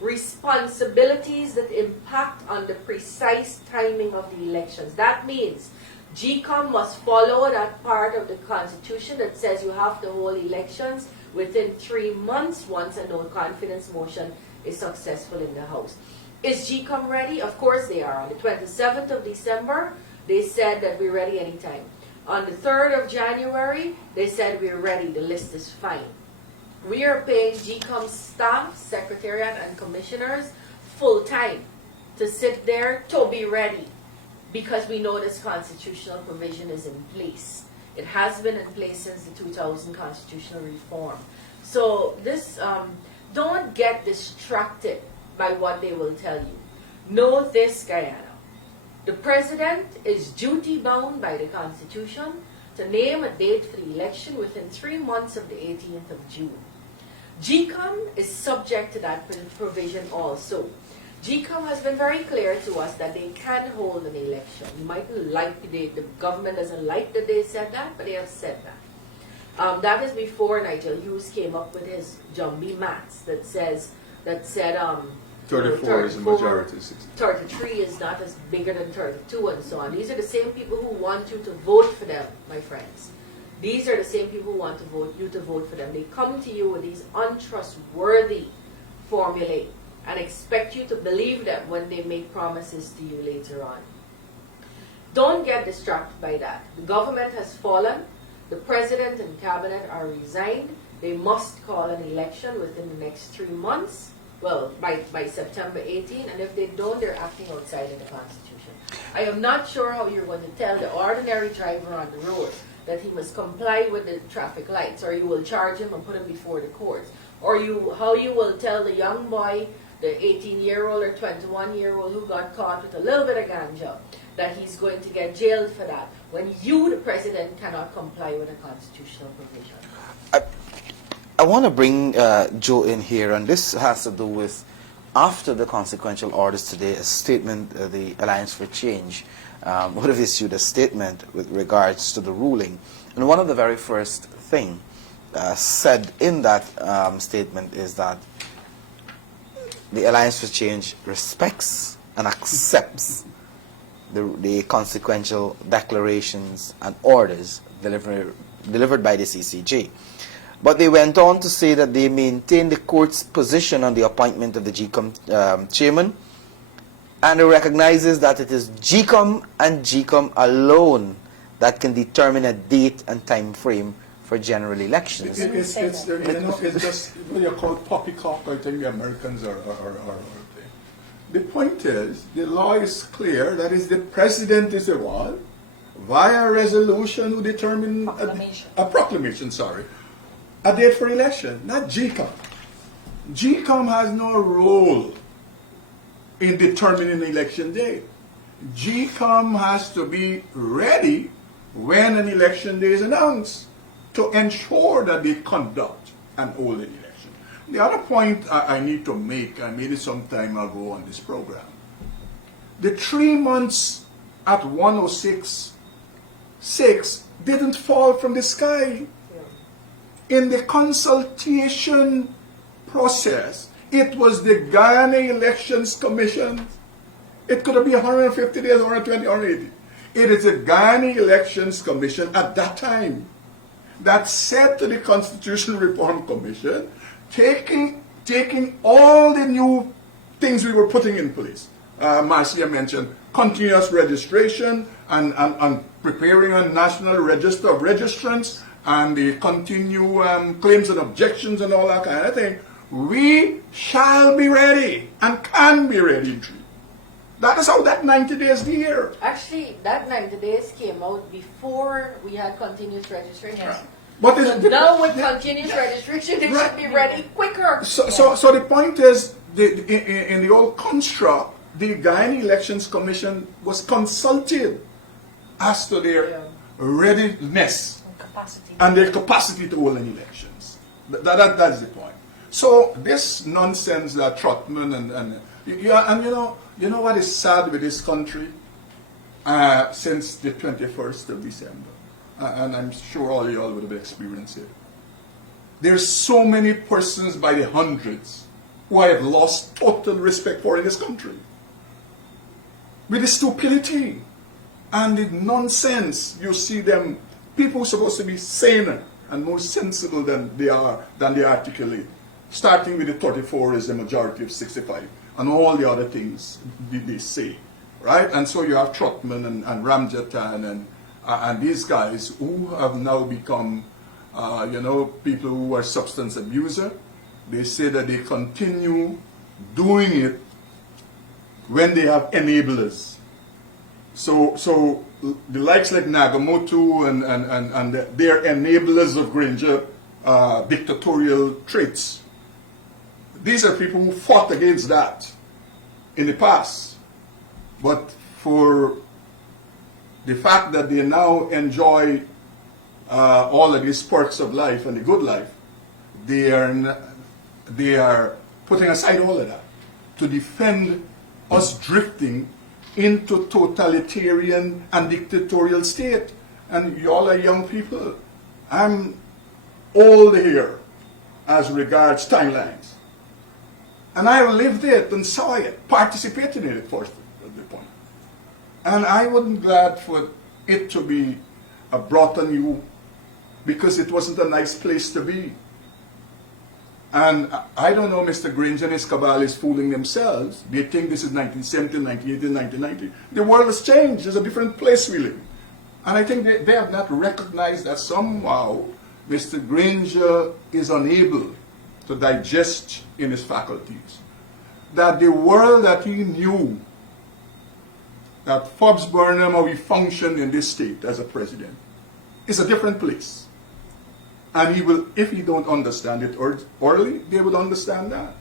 responsibilities that impact on the precise timing of the elections. That means GCOM must follow that part of the Constitution that says you have to hold elections within 3 months once a no confidence motion is successful in the House. Is GCOM ready? Of course they are. On the 27th of December, they said that we're ready anytime. On the 3rd of January, they said we're ready. The list is fine. We are paying GCOM staff, secretariat, and commissioners full time to sit there to be ready because we know this constitutional provision is in place. It has been in place since the 2000 constitutional reform. So this, don't get distracted by what they will tell you. Know this, Guyana. The president is duty bound by the Constitution to name a date for the election within 3 months of the 18th of June. GCOM is subject to that provision also. GCOM has been very clear to us that they can hold an election. You mightn't like the government doesn't like that they said that, but they have said that. That is before Nigel Hughes came up with his Jumbie maths that said 34 is a majority. 33 is not as bigger than 32 and so on. These are the same people who want you to vote for them, my friends. These are the same people who want you to vote for them. They come to you with these untrustworthy formulae and expect you to believe them when they make promises to you later on. Don't get distracted by that. The government has fallen. The president and cabinet are resigned. They must call an election within the next 3 months. Well, by September 18, and if they don't, they're acting outside of the Constitution. I am not sure how you're going to tell the ordinary driver on the road that he must comply with the traffic lights, or you will charge him and put him before the courts, or how you will tell the young boy, the 18-year-old or 21-year-old who got caught with a little bit of ganja, that he's going to get jailed for that, when you, the president, cannot comply with a constitutional provision. I want to bring Joe in here, and this has to do with, after the consequential orders today, a statement, the Alliance for Change would have issued a statement with regards to the ruling. And one of the very first thing said in that statement is that the Alliance for Change respects and accepts the consequential declarations and orders delivered by the CCJ. But they went on to say that they maintain the court's position on the appointment of the GCOM chairman, and it recognizes that it is GCOM and GCOM alone that can determine a date and time frame for general elections. It's just what you call poppycock, I think the Americans are. The point is, the law is clear, that is the president is the one, via resolution, who determine a proclamation, a date for election, not GCOM. GCOM has no role in determining the election date. GCOM has to be ready when an election day is announced to ensure that they conduct and hold an election. The other point I need to make, I made it some time ago on this program, the 3 months at 106.6 didn't fall from the sky. In the consultation process, it was the Guyana Elections Commission. It could have been 150 days, 120, 180. It is the Guyana Elections Commission at that time that said to the Constitutional Reform Commission, taking all the new things we were putting in place. Marcia mentioned continuous registration and preparing a national register of registrants and the continue claims and objections and all that kind of thing. We shall be ready and can be ready. That is how that 90 days here. Actually, that 90 days came out before we had continuous registration. Yes. But So now with continuous registration, it should be ready quicker. So the point is, in the old construct, the Guyana Elections Commission was consulted as to their readiness and their capacity to hold an elections. That's the point. So this nonsense that Trotman and you know what is sad with this country since the 21st of December, and I'm sure all y'all would have experienced it. There's so many persons by the hundreds who I have lost total respect for in this country. With the stupidity and the nonsense, you see them, people who are supposed to be saner and more sensible than they articulate. Starting with the 34 is the majority of 65, and all the other things they say, right? And so you have Trotman and Ramjatan and these guys who have now become, people who are substance abuser. They say that they continue doing it when they have enablers. So the likes like Nagamoto and their enablers of Granger, dictatorial traits. These are people who fought against that in the past. But for the fact that they now enjoy all of these perks of life and the good life, they are putting aside all of that to defend us drifting into totalitarian and dictatorial state. And you all are young people. I'm old here as regards timelines. And I lived it and saw it, participated in it first at the point. And I wasn't glad for it to be brought on you because it wasn't a nice place to be. And I don't know, Mr. Granger and his cabal is fooling themselves. They think this is 1970, 1980, 1990. The world has changed. There's a different place we live. And I think they have not recognized that somehow Mr. Granger is unable to digest in his faculties that the world that he knew, that Forbes Burnham, how he functioned in this state as a president, is a different place. And he will, if he don't understand it orally, they will understand that.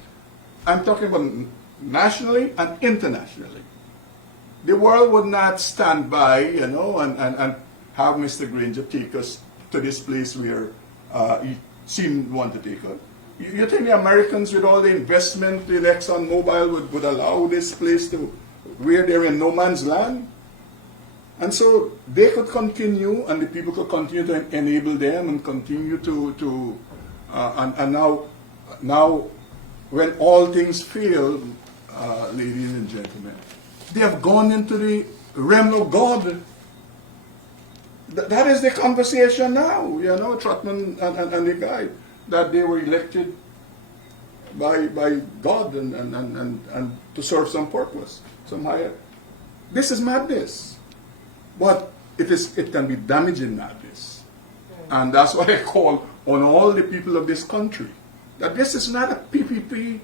I'm talking about nationally and internationally. The world would not stand by, and have Mr. Granger take us to this place where he seemed to want to take us. You think the Americans, with all the investment in ExxonMobil, would allow this place to, where they're in no man's land? And so they could continue, and the people could continue to enable them and continue and now, when all things fail, ladies and gentlemen, they have gone into the realm of God. That is the conversation now, Trotman and the guy, that they were elected by God and to serve some purpose, some higher. This is madness. But it can be damaging madness. And that's what I call on all the people of this country, that this is not a PPP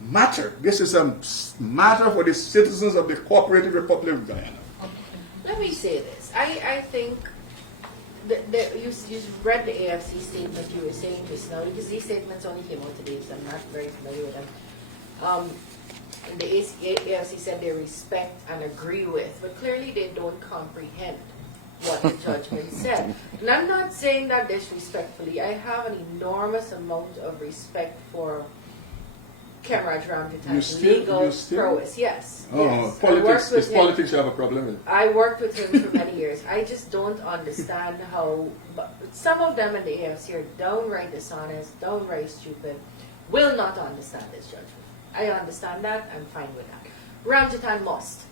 matter. This is a matter for the citizens of the Cooperative Republic of Guyana. Let me say this. I think that you read the AFC statement you were saying just now, because these statements only came out today, so I'm not very familiar with them. The AFC said they respect and agree with, but clearly they don't comprehend what the judgment said. And I'm not saying that disrespectfully. I have an enormous amount of respect for Camarade Ramjatan's legal prowess. Yes. Oh, yes. politics. Politics you have a problem with. I worked with him for many years. I just don't understand how some of them in the AFC are downright dishonest, downright stupid, will not understand this judgment. I understand that. I'm fine with that. Ramjatan must.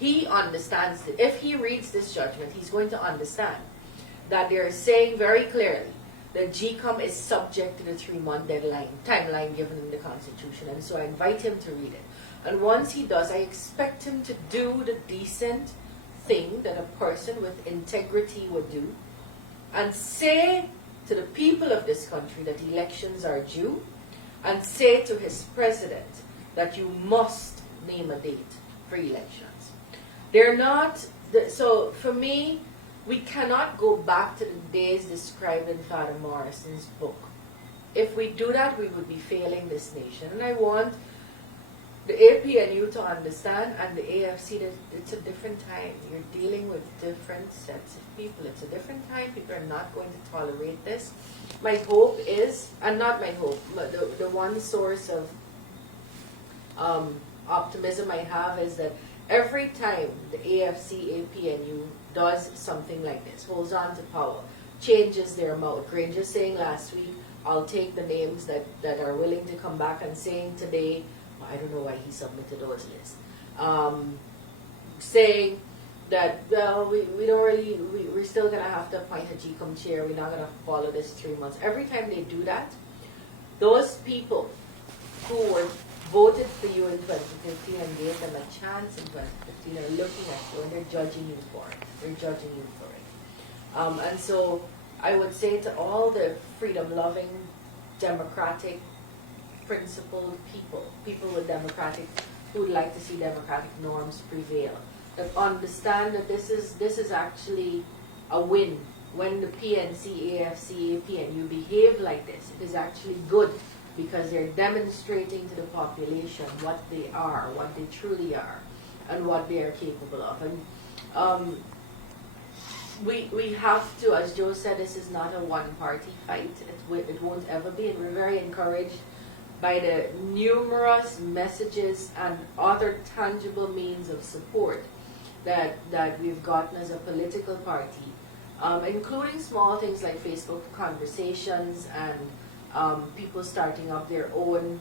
He understands that if he reads this judgment, he's going to understand that they're saying very clearly that GCOM is subject to the 3-month timeline given in the Constitution. And so I invite him to read it. And once he does, I expect him to do the decent thing that a person with integrity would do and say to the people of this country that elections are due, and say to his president that you must name a date for elections. They're not, so for me, we cannot go back to the days described in Father Morrison's book. If we do that, we would be failing this nation. And I want the APNU to understand, and the AFC, that it's a different time. You're dealing with different sets of people. It's a different time. People are not going to tolerate this. My hope is, and not my hope, but the one source of optimism I have is that every time the AFC, APNU does something like this, holds on to power, changes their mouth. Granger saying last week, I'll take the names that are willing to come back, and saying today, I don't know why he submitted those lists, saying that, well, we don't really, we're still going to have to appoint a GCOM chair, we're not going to follow this 3 months. Every time they do that, those people who were voted for you in 2015 and gave them a chance in 2015 are looking at you and they're judging you for it. They're judging you for it. And so I would say to all the freedom-loving, democratic, principled people with democratic, who would like to see democratic norms prevail, that understand that this is actually a win. When the PNC, AFC, PNU behave like this, it is actually good, because they're demonstrating to the population what they are, what they truly are, and what they are capable of. And we have to, as Joe said, this is not a one-party fight. It won't ever be, and we're very encouraged by the numerous messages and other tangible means of support that we've gotten as a political party, including small things like Facebook conversations and people starting up their own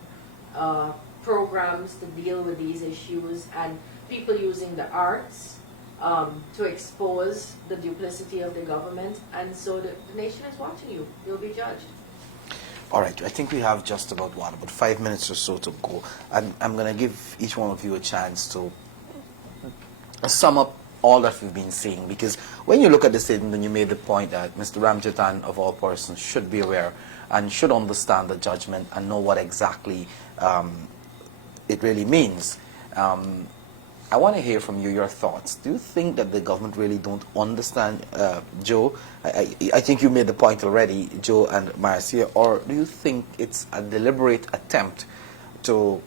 programs to deal with these issues, and people using the arts to expose the duplicity of the government. And so the nation is watching you. You'll be judged. All right, I think we have just about 5 minutes or so to go. And I'm going to give each one of you a chance to sum up all that we've been saying, because when you look at the statement and you made the point that Mr. Ramjatan, of all persons, should be aware and should understand the judgment and know what exactly it really means. I want to hear from you your thoughts. Do you think that the government really don't understand, Joe? I think you made the point already, Joe and Marcia, or do you think it's a deliberate attempt to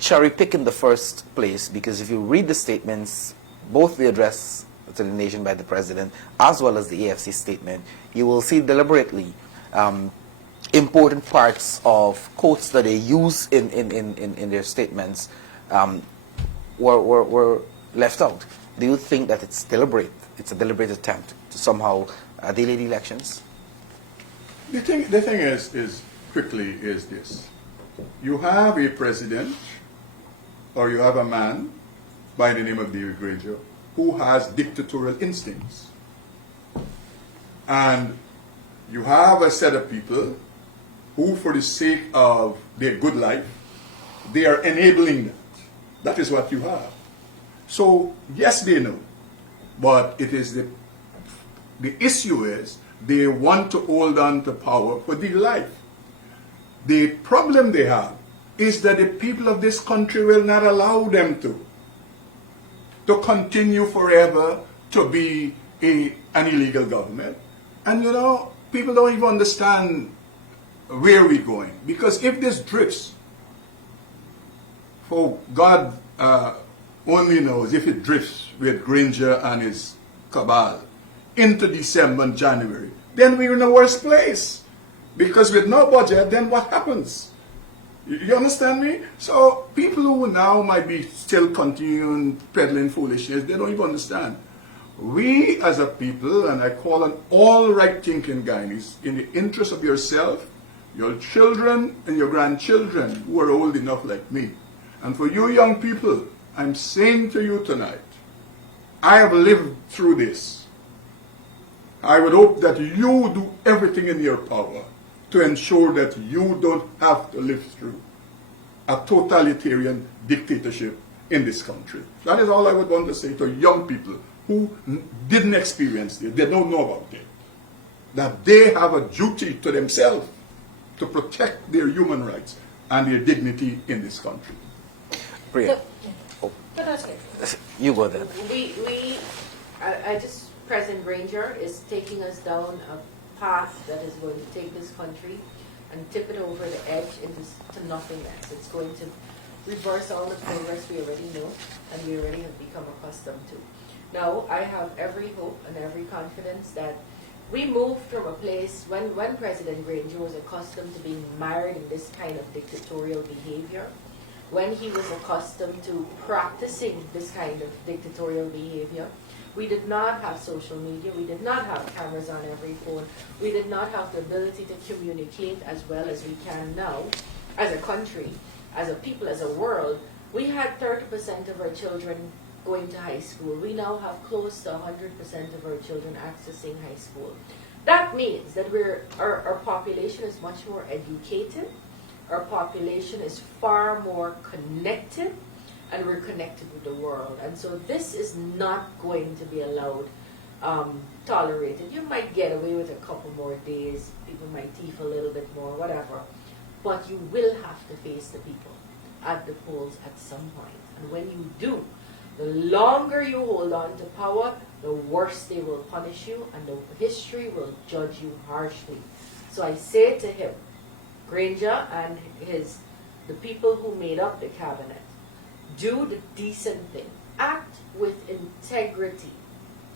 cherry pick in the first place? Because if you read the statements, both the address to the nation by the president as well as the AFC statement, you will see deliberately important parts of quotes that they use in their statements were left out. Do you think that it's deliberate? It's a deliberate attempt to somehow delay the elections? The thing is quickly is this. You have a president, or you have a man by the name of David Granger, who has dictatorial instincts. And you have a set of people who, for the sake of their good life, they are enabling that. That is what you have. So, yes, they know. But it is the issue is they want to hold on to power for their life. The problem they have is that the people of this country will not allow them to continue forever to be an illegal government. And you know, people don't even understand where we're going. Because if this drifts, for God only knows if it drifts with Granger and his cabal into December and January, then we're in a worse place. Because with no budget, then what happens? You understand me? So people who now might be still continuing peddling foolishness, they don't even understand. We as a people, and I call on all right-thinking guys, in the interest of yourself, your children, and your grandchildren who are old enough like me, and for you young people, I'm saying to you tonight, I have lived through this. I would hope that you do everything in your power to ensure that you don't have to live through a totalitarian dictatorship in this country. That is all I would want to say to young people who didn't experience it, they don't know about it. That they have a duty to themselves to protect their human rights and their dignity in this country. Priya. But that's good. You go then. I just, President Granger is taking us down a path that is going to take this country and tip it over the edge to nothingness. It's going to reverse all the progress we already know and we already have become accustomed to. Now, I have every hope and every confidence that we moved from a place when President Granger was accustomed to being mired in this kind of dictatorial behavior, when he was accustomed to practicing this kind of dictatorial behavior. We did not have social media. We did not have cameras on every phone. We did not have the ability to communicate as well as we can now as a country, as a people, as a world. We had 30% of our children going to high school. We now have close to 100% of our children accessing high school. That means that our population is much more educated. Our population is far more connected, and we're connected with the world. And so this is not going to be allowed, tolerated. You might get away with a couple more days, people might thief a little bit more, whatever, but you will have to face the people at the polls at some point. And when you do, the longer you hold on to power, the worse they will punish you, and the history will judge you harshly. So I say to him, Granger and the people who made up the cabinet, do the decent thing. Act with integrity.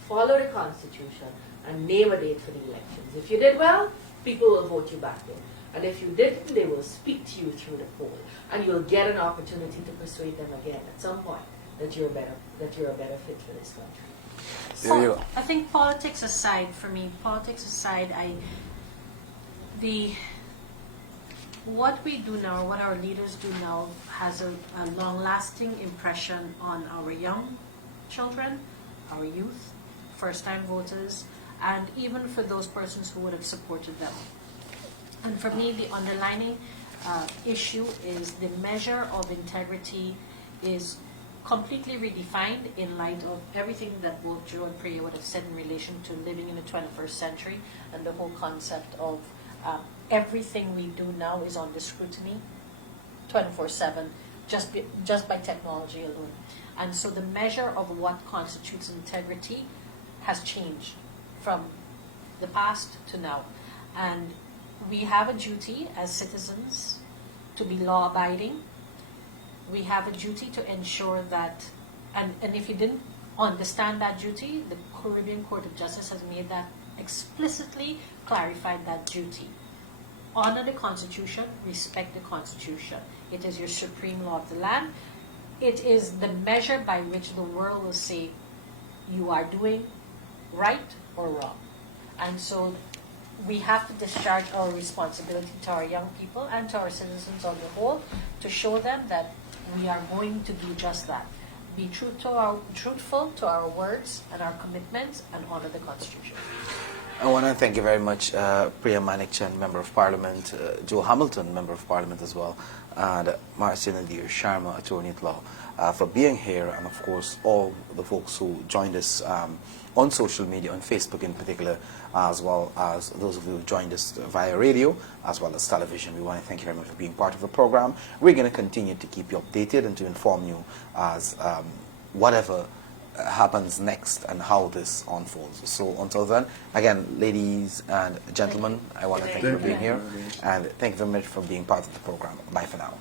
Follow the Constitution and name a date for the elections. If you did well, people will vote you back in. And if you didn't, they will speak to you through the poll. And you'll get an opportunity to persuade them again at some point that you're a better fit for this country. There you go. I think politics aside, what we do now, what our leaders do now, has a long-lasting impression on our young children, our youth, first-time voters, and even for those persons who would have supported them. And for me, the underlying issue is the measure of integrity is completely redefined in light of everything that both Joe and Priya would have said in relation to living in the 21st century and the whole concept of everything we do now is under scrutiny 24/7 just by technology alone. And so the measure of what constitutes integrity has changed from the past to now. And we have a duty as citizens to be law-abiding. We have a duty to ensure that, and if you didn't understand that duty, the Caribbean Court of Justice has made that explicitly clarified that duty. Honor the Constitution, respect the Constitution. It is your supreme law of the land. It is the measure by which the world will say you are doing right or wrong. And so we have to discharge our responsibility to our young people and to our citizens on the whole to show them that we are going to do just that. Be truthful to our words and our commitments and honor the Constitution. I want to thank you very much, Priya Manikchand, Member of Parliament, Joe Hamilton, Member of Parliament as well, and Marcia Nadir Sharma, Attorney at Law, for being here, and of course all the folks who joined us on social media, on Facebook in particular, as well as those of you who joined us via radio, as well as television. We want to thank you very much for being part of the program. We're going to continue to keep you updated and to inform you as whatever happens next and how this unfolds. So until then, again, ladies and gentlemen, I want to thank you for being here, and thank you very much for being part of the program. Bye for now.